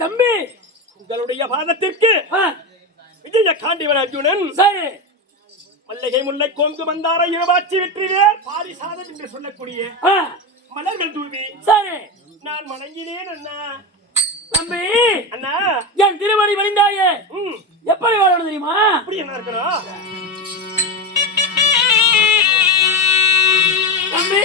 தம்பி உங்களுடைய பாதத்திற்கு விஜய காண்டிவன் அர்ஜுனன் சரி மல்லிகை முல்லை கொங்கு மந்தார இருவாட்சி வெற்றிவேர் பாரிசாதம் என்று சொல்லக்கூடிய மலர்கள் தூவி சரி நான் வணங்கினேன் அண்ணா. தம்பி அண்ணா என் திருவடி வழிந்தாயே எப்படி வாழணும் தெரியுமா? அப்படி என்ன இருக்கணும் தம்பி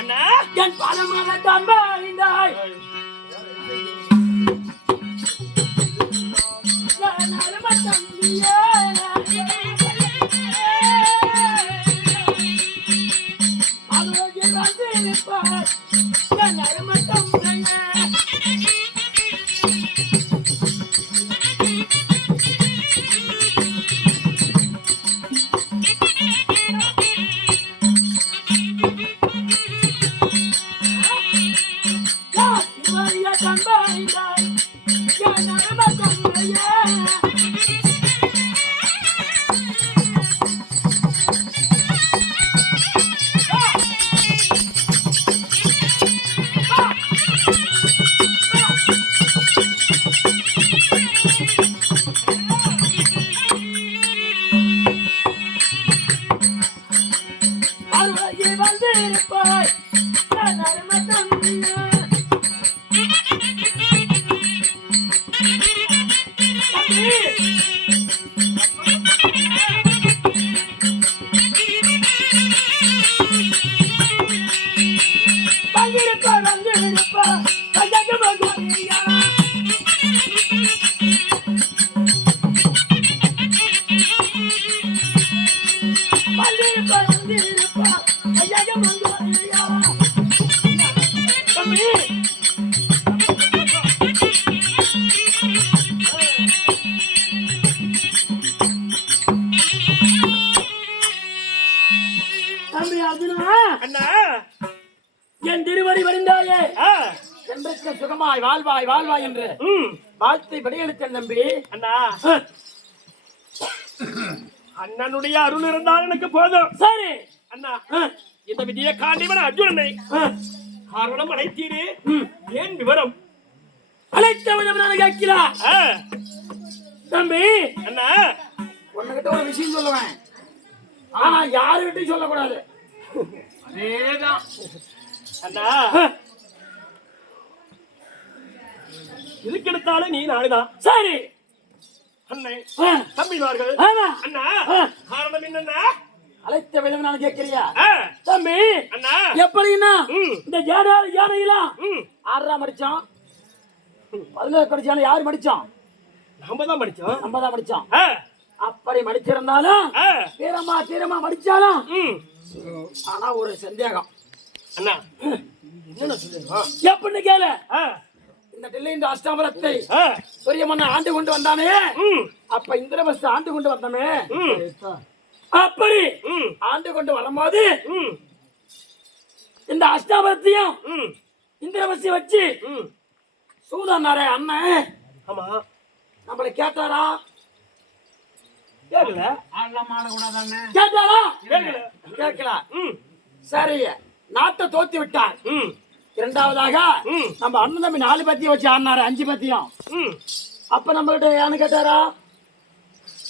அண்ணா என் பாதமாக தம்பா வழிந்தாய் என் திருவடி வழிந்தாயே என்றைக்கு சுகமாய் வாழ்வாய் வாழ்வாய் என்று வாழ்த்தை படியெடுத்தேன் தம்பி. அண்ணா அண்ணனுடைய அருள் இருந்தால் எனக்கு போதும். சரி அண்ணா இந்த விதியை காண்டிவன் அர்ஜுனனை காரணம் அழைத்தீரே ஏன் விவரம் அழைத்தவன் கேட்கிறார் தம்பி. அண்ணா உன்கிட்ட ஒரு விஷயம் சொல்லுவேன், ஆனா யாருகிட்டையும் சொல்லக்கூடாது. அதேதான் அண்ணா இதுக்கெடுத்தாலும் நீ நானுதான். சரி அண்ணே தம்பிமார்கள் அண்ணா காரணம் என்னன்னா அழைத்த விதம் நான் கேட்கிறியா தம்பி? அண்ணா எப்படின்னா இந்த யானையெல்லாம் 6 மடிச்சான் 11 கடிச்சான யாரு மடிச்சான்? நம்ம தான் மடிச்சோம். அப்படி மடிச்சிருந்தாலும் தீரமா மடிச்சாலும் ஆனா ஒரு சந்தேகம் அண்ணா. என்ன சந்தேகம்? எப்படின்னு கேளு. இந்த டில்லி இந்த அஷ்டாமரத்தை சூரியமன்ன ஆண்டு கொண்டு வந்தானே, அப்ப இந்திரவஸ்து ஆண்டு கொண்டு வந்தானே, அப்படி ஆண்டு கொண்டு வரும்போது இந்த அஷ்டாபத்தையும் ம் இந்திரவசி வச்சு ம் சூதானாரே அண்ணன் ஆமா நம்மள கேட்டாரா? கேக்கல கேட்டாரா? கேக்கல கேட்கல. ம் சரி, நாட்டை தோத்து விட்டார். ம் இரண்டாவதாக ம் நம்ம அண்ணன் தம்பி 4 பத்தியும் வச்சு ஆடினாரு, 5 பத்தியும். ம் அப்ப நம்மகிட்ட ஏன்னு கேட்டாரா?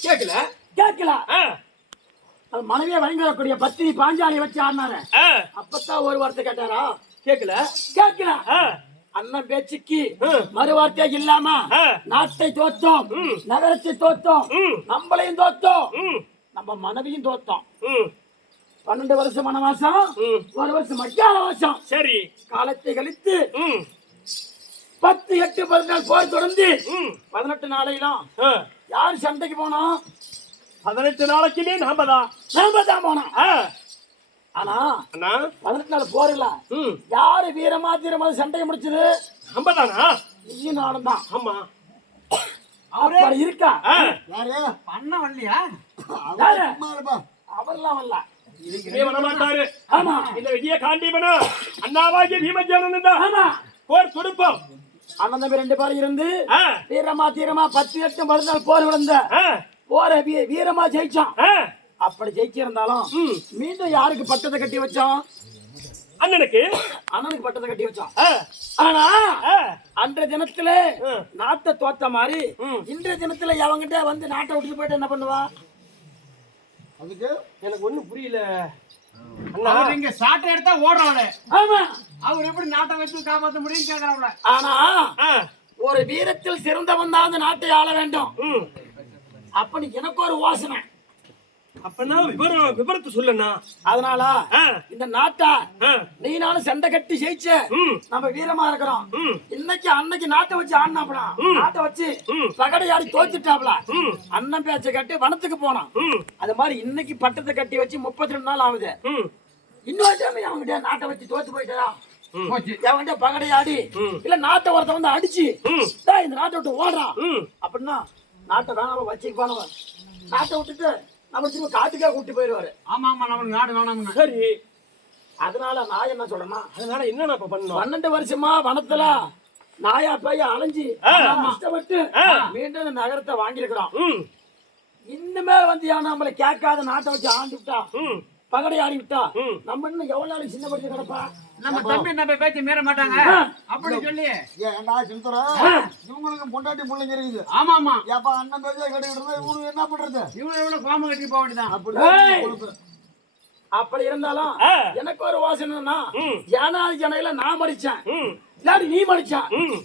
கேக்கல கேட்கல. ஆ அது மனைவியை வழங்கி வரக்கூடிய பத்தினி பாஞ்சாலி வச்சு ஆடினாரு. ஆ அப்பத்தான் ஒரு வார்த்தை கேட்டாரா? கேக்கல கேட்கல. ஆ அண்ணன் பேச்சுக்கு ம். மறுவார்த்தை இல்லாம ஆ. நாட்டை தோத்தோம், ம். நகரத்தை தோத்தோம், ம். நம்மளையும் தோத்தோம், ம் நம்ம மனைவியும் தோத்தோம். ம் 12 வருஷம் வனவாசம், ம் 1 வருஷம் அஜ்ஞானவாசம். சரி காலத்தை கழித்து ம் 10, 8, 10 நாள் போர் தொடர்ந்து ம் 18 நாளையிலும் ஆ யார் சண்டைக்கு போனோம்? 18 நாளைக்குமே நாம தான் நாம தான் போனோம். ஆ ஆனா அண்ணா 18 நாள் போர் இல்ல, ம் யாரு வீரமா தீரமா சண்டையை முடிச்சது? நம்ம தானா நீயும் நானும் தான். ஆமா அவர் இருக்கா? ஆ யாரு பண்ண வரலையா? அவன் சும்மா இருப்பா. அவர்லாம் வரல. இதுவே வரமாட்டாரு ஆமா இந்த விஜய காண்டிபனா அண்ணாவாகிய பீமஜானன் தான் ஆமா. போர் தொடுப்போம் அண்ணன் தம்பி 2 பேரும் இருந்து ஆ வீரமா தீரமா 10, 8, 10 நாள் போர் விழுந்த ஆ போர வீரமா ஜெயிச்சோம். ஆ அப்படி ஜெயிச்சிருந்தாலும் ம் மீண்டும் யாருக்கு பட்டத்தை கட்டி வச்சோம்? அண்ணனுக்கு அண்ணனுக்கு பட்டத்தை கட்டி வச்சோம். ஆ ஆனா ஆ அன்றைய தினத்துல ம். நாட்டை தோத்த மாதிரி ம். இன்றைய தினத்துல அவங்கிட்ட வந்து நாட்டை விட்டுட்டு போயிட்டு என்ன பண்ணுவா? அதுக்கு எனக்கு ஒண்ணும் புரியல அண்ணா அவர் இங்க சாட்டை எடுத்தா ஓடுறாரு. ஆமா. அவர் எப்படி நாட்டை வச்சு காப்பாத்த முடியும் கேக்குறாப்ல. ஆனா ஆ ஒரு வீரத்தில் சிறந்தவன் தான் அந்த நாட்டை ஆள வேண்டும். ம் அப்ப நீ எனக்கு ஒரு யோசனை. அப்பனா விவரத்தை சொல்லண்ணா அதனால ஆ இந்த நாட்டை ஆ நீ நானும் சண்டை கட்டி ஜெயிச்ச ம் நம்ம வீரமா இருக்கிறோம். ம் இன்னைக்கு அன்னைக்கு நாட்டை வச்சு ஆடினாப்ல, நாட்டை வச்சு ம். பகடையாடி தோத்துட்டாப்ல. ம் அண்ணன் பேச்சை கட்டி வனத்துக்கு போனான். ம் அது மாதிரி இன்னைக்கு பட்டத்தை கட்டி வச்சு 32 நாள் ஆகுது. ம் இன்னொரு டைம் அவங்ககிட்ட நாட்டை வச்சு தோத்து போயிட்டா ம். அவன்கிட்ட பகடையாடி ம். இல்ல நாட்டை ஒருத்த வந்து அடிச்சு ம். டேய், இந்த நாட்டை விட்டு ஓடுறான் ம் அப்படின்னா நாட்டை வேணாம வச்சுப்பானவன் நாட்டை விட்டுட்டு நம்ம திரும்ப காட்டுக்கே கூட்டி போயிடுவாரு. ஆமா ஆமா நம்மளுக்கு நாடு வேணாம்னு. சரி அதனால நான் என்ன சொல்றேன்னா, அதனால என்னண்ணா இப்ப பண்ணணும் 12 வருஷமா வனத்துல நாயா பைய அலைஞ்சு ஆ. கஷ்டப்பட்டு ஆ. மீண்டும் இந்த நகரத்தை வாங்கியிருக்கிறோம். ம் இன்னுமே வந்து நம்மள கேட்காத நாட்டை வச்சு ஆண்டு விட்டா, ம் பகடை ஆடி விட்டா, ம். நம்ம இன்னும் எவ்வளவு நாளைக்கு சின்ன படுத்து கிடப்பா? நம்ம தம்பி நம்ம பேச்ச மீற மாட்டாங்க அப்படி சொல்லி. ஏன்டா சிந்தரா இவங்களுக்கு பொண்டாட்டி பிள்ளைங்க இருக்குது. ஆமா ஆமா ஏப்பா அண்ணன் பேச்சா கேட்டுக்கிட்டு இருந்தா இவனுக்கு என்ன பண்றது? இவனு கோம கட்டி போக வேண்டியதான். அப்படி ஏய். பொறுப்பு. அப்படி இருந்தாலும் ஆ. எனக்கு ஒரு வாசனைன்னா ம். ஜனாதி ஜனையில நான் மடிச்சேன், ம் இல்லாட்டி நீ மடிச்ச. ம்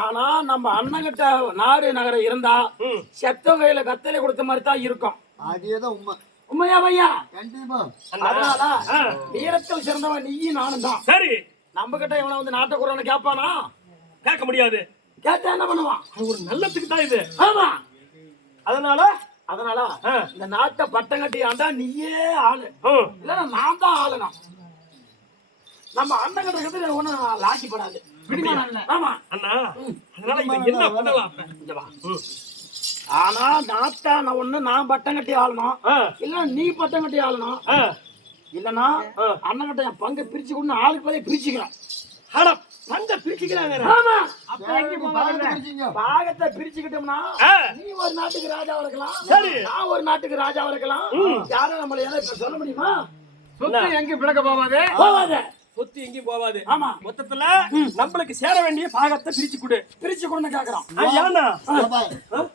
ஆனா நம்ம அண்ணங்கிட்ட நாடு நகரம் இருந்தா ம் செத்தவங்க கையில கத்தலை கொடுத்த மாதிரி தான் இருக்கும். அதேதான் உண்மை. உண்மையா பையா? கண்டிப்பா. அதனால ஆ. வீரத்தில் சிறந்தவன் நீயும் நானும் தான். சரி நம்ம கிட்ட இவனை வந்து நாட்டை குறான்னு கேட்பானா? கேட்க முடியாது கேட்டா என்ன பண்ணுவான்? அது ஒரு நல்லதுக்கு தான் இது ஆமா. அதனால அதனால ஆ. இந்த நாட்டை பட்டம் கட்டி ஆண்டா நீயே ஆளு, ம் இல்லன்னா நான் தான் ஆளுனா. நம்ம அண்ணன் கிட்ட இருக்கிறது ஒண்ணும் லாக்கிப்படாது. பிடிமானம் இல்ல. ஆமா. அண்ணா அதனால இவன் என்ன பண்ணலாம் அப்ப? இங்க வா. ம் ஆனா நாட்டை நான் பட்டம் கட்டி ஆளணும், ஆ இல்ல நீ பட்டம் கட்டி ஆளணும், ஆ இல்லன்னா ஆ. அண்ணன் கிட்ட என் பங்கு பிரிச்சு கொண்டு ஆளுக்கு பதில் பிரிச்சுக்கிறேன். அட பங்க பிரிச்சுக்கிறாங்க ஆமா. அப்ப எங்க நீ போவாங்க? பாகத்தை பிரிச்சீங்க. பாகத்தை பிரிச்சுக்கிட்டோம்னா ஆ. நீ ஒரு நாட்டுக்கு ராஜாவா இருக்கலாம், சரி. நான் ஒரு நாட்டுக்கு ராஜாவா இருக்கலாம். யாரும் நம்மள ஏதாவது இப்ப சொல்ல முடியுமா? சொத்து எங்க பிளக்க போவாது. போவாத. சொத்து எங்கேயும் போவாது ஆமா. மொத்தத்துல நம்மளுக்கு சேர வேண்டிய பாகத்தை பிரிச்சு கொடு பிரிச்சு கொடுன்னு கேக்குறான். ஏன்னா ஏப்பா,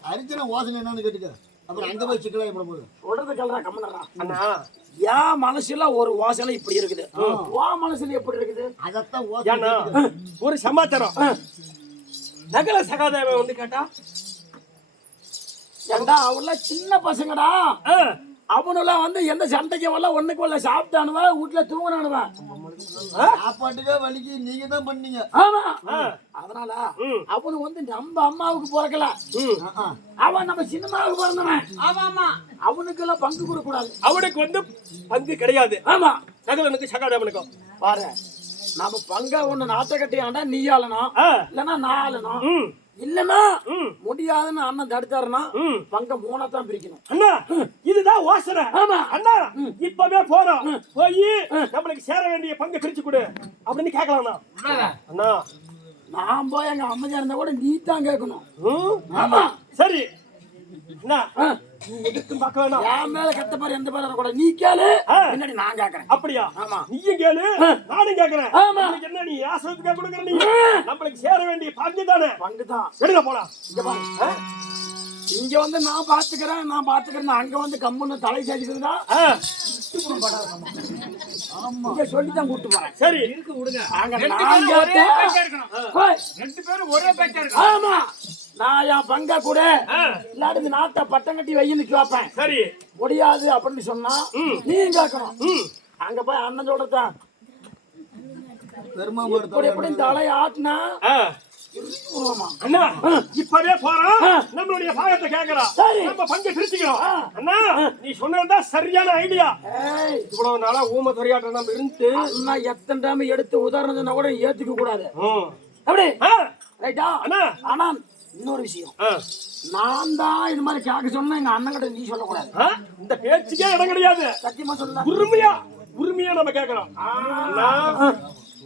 அரிச்சனை வாசனை என்னன்னு கேட்டுக்க. அப்புறம் அங்க போய் சிக்கலா எப்படி போகுது? சொல்றது கல்றா கம்மனறா. அண்ணா என் மனசுல ஒரு வாசனை இப்படி இருக்குது, உன் மனசுல எப்படி இருக்குது? அதத்தான் ஏன்னா வாசனை. ஒரு சமாச்சாரம் நகர சகாதேவன் வந்து கேட்டா ஏண்டா அவள சின்ன பசங்கடா, ஆ, அவனுலாம் வந்து எந்த சண்டைக்கு வரல, ஒண்ணுக்கு வரல, சாப்பிட்டானுவா, வீட்டுல தூங்கினானுவா. சாப்பாட்டுக்கே வலிக்கு நீங்க தான் பண்ணீங்க. ஆமா. ஆ, அதனால ம், அவனு வந்து நம்ம அம்மாவுக்கு பிறக்கல, ம். அவன் நம்ம சின்னம்மாவுக்கு பிறந்தவன். ஆமா ஆமா அவனுக்கு எல்லாம் பங்கு கொடுக்க கூடாது. அவனுக்கு வந்து பங்கு கிடையாது ஆமா. நகரனுக்கு சகாதேவனுக்கும் பாரு, நம்ம பங்க ஒண்ணு நாட்டை கட்டி ஆண்டா நீ ஆளணும், ஆ, இல்லன்னா நான் ஆளணும். ம், இல்லன்னா ம். முடியாதுன்னு அண்ணன் தடுத்தாருன்னா ம். பங்க 3 தான் பிரிக்கணும். அண்ணா இதுதான் யோசனை. ஆமா. அண்ணா இப்பவே போறோம், போய் நம்மளுக்கு சேர வேண்டிய பங்கு பிரிச்சு கொடு அப்படின்னு கேட்கலாம்ண்ணா. அண்ணா நான் போய் எங்க அம்மையா இருந்தா கூட நீ தான் கேட்கணும். ம். ஆமா. சரி அண்ணா நீ எதுக்கும் பார்க்க வேணாம். என் மேல கெட்ட பாரு எந்த பாரு கூட நீ கேளு, ஆ. பின்னாடி நான் கேக்குறேன். அப்படியா? ஆமா. நீயும் கேளு, நானும் கேக்குறேன். ஆமா. உனக்கு என்ன நீ ஆசிரியத்துக்கா கொடுக்குற? நீ நம்மளுக்கு சேர வேண்டிய பங்கு தானே. பங்கு தான். எடுங்க போலாம். இங்க பாரு. இங்க வந்து நான் பாத்துக்கிறேன் அங்க வந்து கம்முன்னு தலை சாச்சிருந்தா இங்க சொல்லித்தான் கூட்டு போறேன். சரி அங்க ரெண்டு நான் பேரும் ஒரே கேட்டேன். பேச்சா இருக்கணும். ஓய், 2 பேரும் ஒரே பேச்சா இருக்கணும். ஆமா நான் என் பங்கா கூட ஆ. இல்லாட்டி இந்த நாட்டை பட்டம் கட்டி வையின்னு கேட்பேன். சரி முடியாது அப்படின்னு சொன்னா நீ கேட்கணும். அங்க போய் அண்ணன் சொல்றதான் பெருமா இப்படி எப்படி தலையை ஆட்டினா ஆ. உருவமா. அண்ணா இப்பவே போறோம், நம்மளுடைய பாகத்தை கேட்கறோம், சரி. நம்ம பங்கு பிரிச்சுக்கிறோம். அண்ணா நீ சொன்னதுதான் சரியான ஐடியா. ஏய், இவ்வளவு நாளா ஊம துறையாட்டம் நம்ம இருந்து அண்ணா எத்தனை டைம் எடுத்து உதாரணம் சொன்னா கூட ஏத்துக்க கூடாது. ம். அப்படி ஆ. ரைட்டா? அண்ணா ஆனா இன்னொரு விஷயம், ஆ. நான் தான் இது மாதிரி கேட்க சொன்னா எங்க அண்ணன் கிட்ட நீ சொல்லக்கூடாது. ஆ? இந்த பேச்சுக்கே இடம் கிடையாது. சத்தியமா சொல்ல உரிமையா நம்ம கேட்கறோம். அண்ணா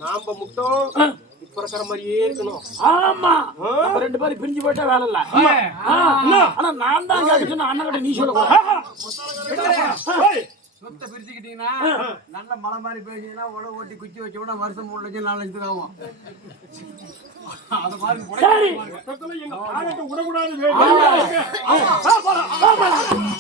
நாம மட்டும் இப்ப இருக்கிற மாதிரியே இருக்கணும். ஆமா. நம்ம 2 பேரும் பிரிஞ்சு போயிட்டா வேலை இல்ல. ஆனா நான் தான் கேட்க சொன்னா அண்ணன் கிட்ட நீ சொல்லக்கூடாது. ஏய், சொத்தை பிரிச்சுக்கிட்டீங்கன்னா நல்ல மலை மாதிரி பேசிங்கன்னா உழவு ஓட்டி குச்சி வச்சு கூட வருஷம் 3 லட்சம் 4 லட்சத்துக்கு ஆகும். அது மாதிரி சரி மொத்தத்துல எங்க பாகத்தை விடக்கூடாது. போலாம்.